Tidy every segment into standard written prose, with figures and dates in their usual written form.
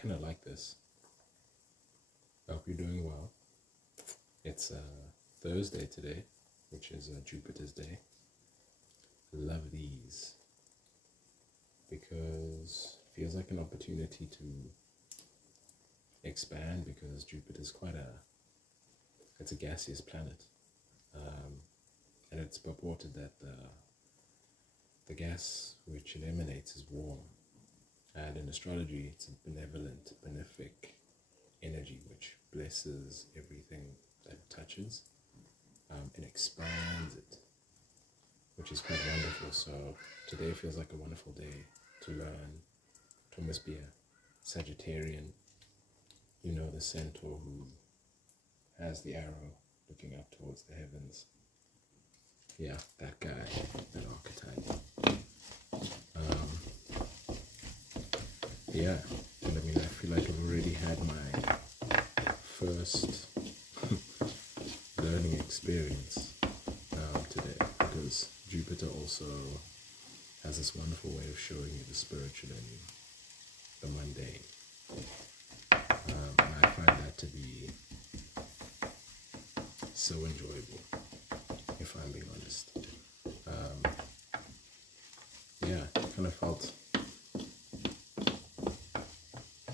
kind of like this. I hope you're doing well. It's Thursday today, which is Jupiter's Day. Love these because it feels like an opportunity to expand, because Jupiter's it's a gaseous planet, and it's purported that the gas which it emanates is warm, and in astrology it's a benevolent, benefic energy which blesses everything that it touches, and expands it, which is quite wonderful. So today feels like a wonderful day to learn, to almost be a Sagittarian, the centaur who has the arrow looking up towards the heavens. Yeah, that guy, that archetype. Yeah, and I feel like I've already had my first learning experience today, because Jupiter also has this wonderful way of showing you the spiritual and the mundane. And I find that to be so enjoyable, if I'm being honest. Kind of felt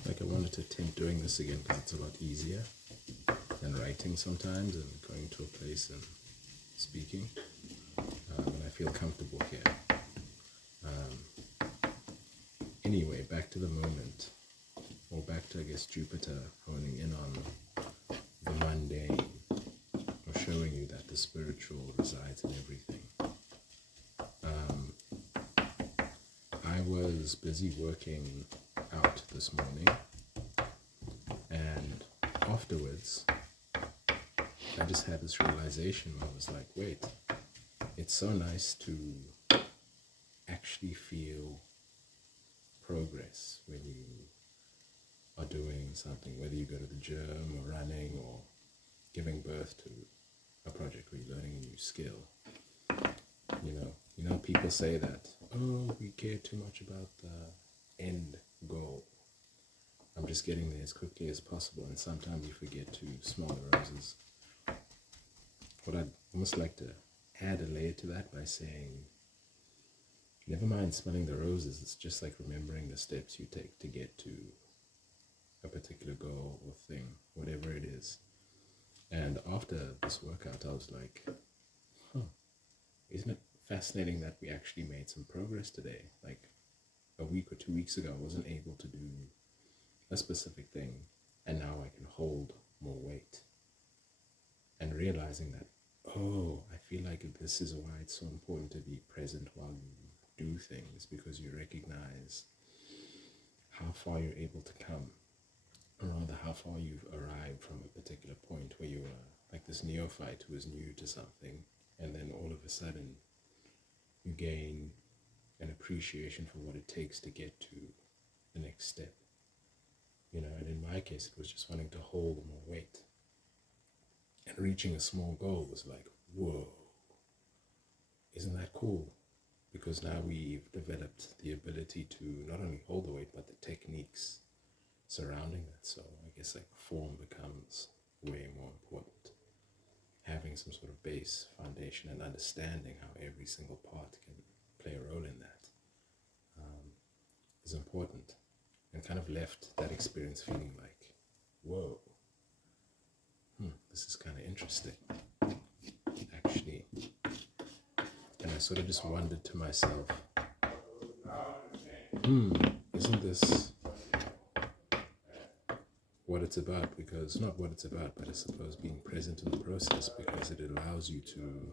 like I wanted to attempt doing this again, because it's a lot easier than writing sometimes and going to a place and speaking. And I feel comfortable here. Anyway, back to the moment, or back to, I guess, Jupiter honing in on the mundane, or showing you that the spiritual resides in everything. I was busy working out this morning, and afterwards I just had this realization where I was like, wait, it's so nice to actually feel progress when you are doing something, whether you go to the gym or running or giving birth to a project where you're learning a new skill. People say that, oh, we care too much about the end goal. I'm just getting there as quickly as possible, and sometimes you forget to smell the roses. What I'd almost like to add a layer to that by saying, never mind smelling the roses, it's just like remembering the steps you take to get to a particular goal or thing, whatever it is. And after this workout, I was like, isn't it fascinating that we actually made some progress today? Like a week or 2 weeks ago, I wasn't able to do a specific thing, and now I can hold more weight. And realizing that, I feel like this is why it's so important to be present while you do things, because you recognize how far you're able to come, or rather how far you've arrived from a particular point where you were like this neophyte who was new to something, and then all of a sudden you gain an appreciation for what it takes to get to the next step. And in my case, it was just wanting to hold more weight. And reaching a small goal was like, whoa, isn't that cool? Because now we've developed the ability to not only hold the weight, but the techniques surrounding that. So I guess like form becomes way more important. Having some sort of base foundation and understanding how every single part can play a role in that is important, and kind of left that experience feeling like, whoa, this is kind of interesting, actually. And I sort of just wondered to myself, isn't this what it's about? Because not what it's about, but I suppose being present in the process, because it allows you to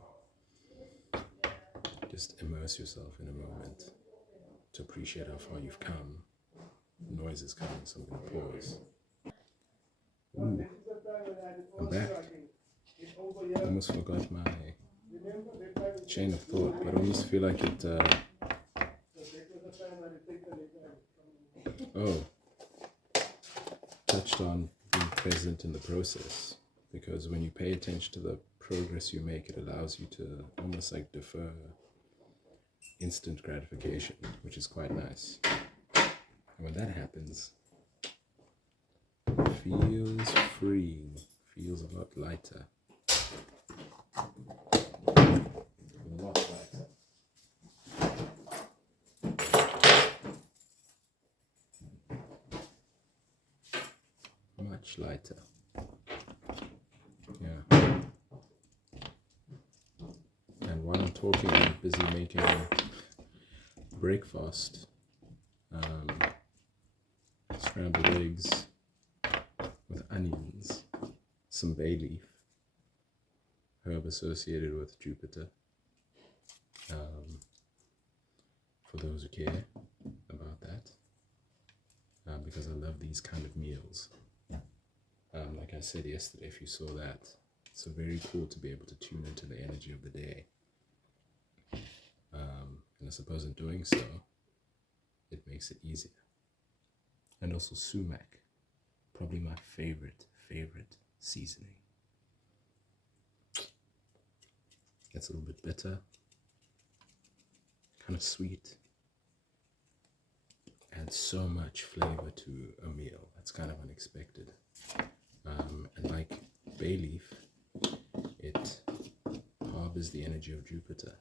just immerse yourself in a moment, to appreciate how far you've come. Noise is coming, so I'm going to pause. Ooh, I'm back. I almost forgot my chain of thought, but I almost feel like it touched on being present in the process, because when you pay attention to the progress you make, it allows you to almost like defer instant gratification, which is quite nice. And when that happens, feels free, feels a lot lighter. A lot lighter. Much lighter. Yeah. And while I'm talking, I'm busy making breakfast. Scrambled eggs with onions, some bay leaf, herb associated with Jupiter. For those who care about that, because I love these kind of meals. Like I said yesterday, if you saw that, it's very cool to be able to tune into the energy of the day. And I suppose in doing so, it makes it easier. And also sumac, probably my favorite seasoning. It's a little bit bitter, kind of sweet, and so much flavor to a meal. That's kind of unexpected. And like bay leaf, it harbors the energy of Jupiter,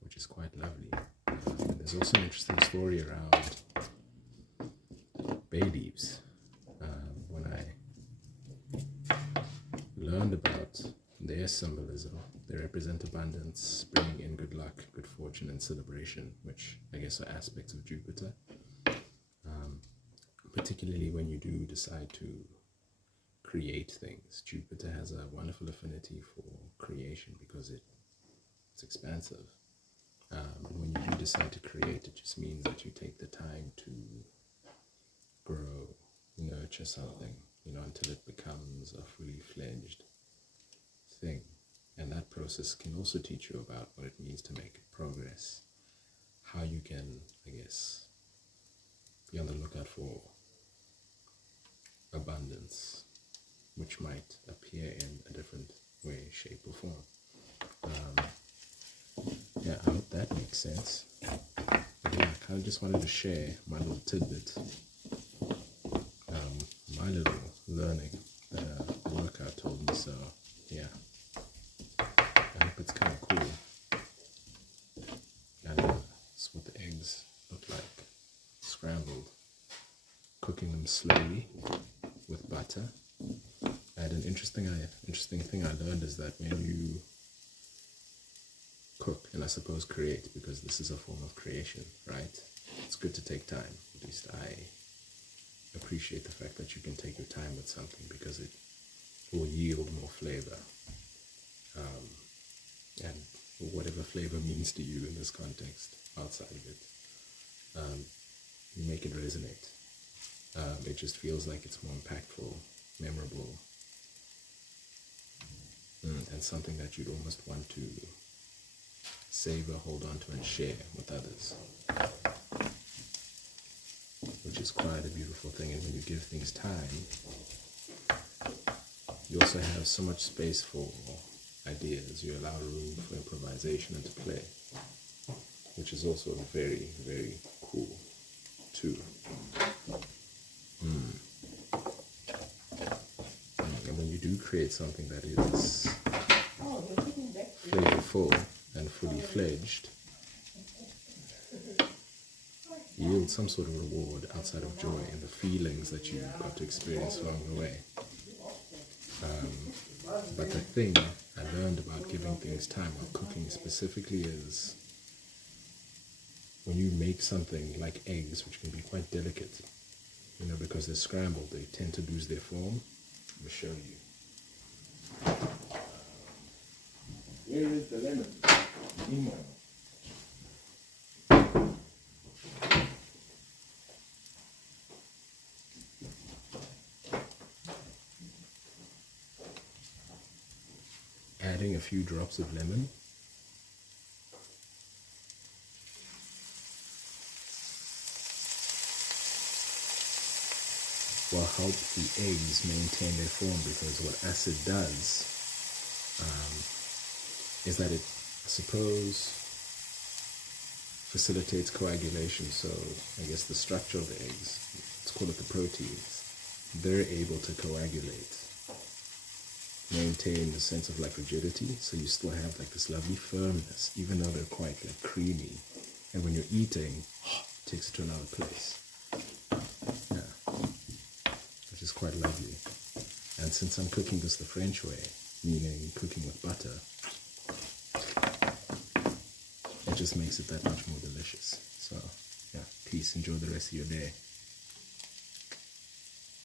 which is quite lovely. There's also an interesting story around bay leaves. When I learned about their symbolism, they represent abundance, bringing in good luck, good fortune, and celebration, which I guess are aspects of Jupiter. Particularly when you do decide to create things. Jupiter has a wonderful affinity for creation because it's expansive. And when you do decide to create, it just means that you take the time to grow, nurture something, until it becomes a fully fledged thing. And that process can also teach you about what it means to make progress, how you can, I guess, be on the lookout for abundance, which might appear in a different way, shape, or form. Yeah, I hope that makes sense. But yeah, I kind of just wanted to share my little tidbit, my little learning that the workout told me. So yeah, I hope it's kind of cool. And that's what the eggs look like, scrambled, cooking them slowly with butter. And an interesting thing I learned is that when you cook, and I suppose create, because this is a form of creation, right? It's good to take time. At least I appreciate the fact that you can take your time with something because it will yield more flavor. And whatever flavor means to you in this context, outside of it, you make it resonate. It just feels like it's more impactful, memorable, and something that you'd almost want to savor, hold on to, and share with others, which is quite a beautiful thing. And when you give things time, you also have so much space for ideas. You allow room for improvisation and to play, which is also very, very cool too. And when you do create something that is flavorful and fully fledged, yield some sort of reward outside of joy and the feelings that you got to experience along the way. But the thing I learned about giving things time, or cooking specifically, is when you make something like eggs, which can be quite delicate, because they're scrambled, they tend to lose their form. Let me show you. Where is the lemon? Emo. Adding a few drops of lemon. Will help the eggs maintain their form, because what acid does is that it, I suppose, facilitates coagulation. So I guess the structure of the eggs, let's call it the proteins, they're able to coagulate, maintain the sense of like rigidity, so you still have like this lovely firmness, even though they're quite like creamy. And when you're eating, it takes it to another place. Yeah, which is quite lovely. And since I'm cooking this the French way, meaning cooking with butter, it just makes it that much more delicious. So, yeah, peace. Enjoy the rest of your day.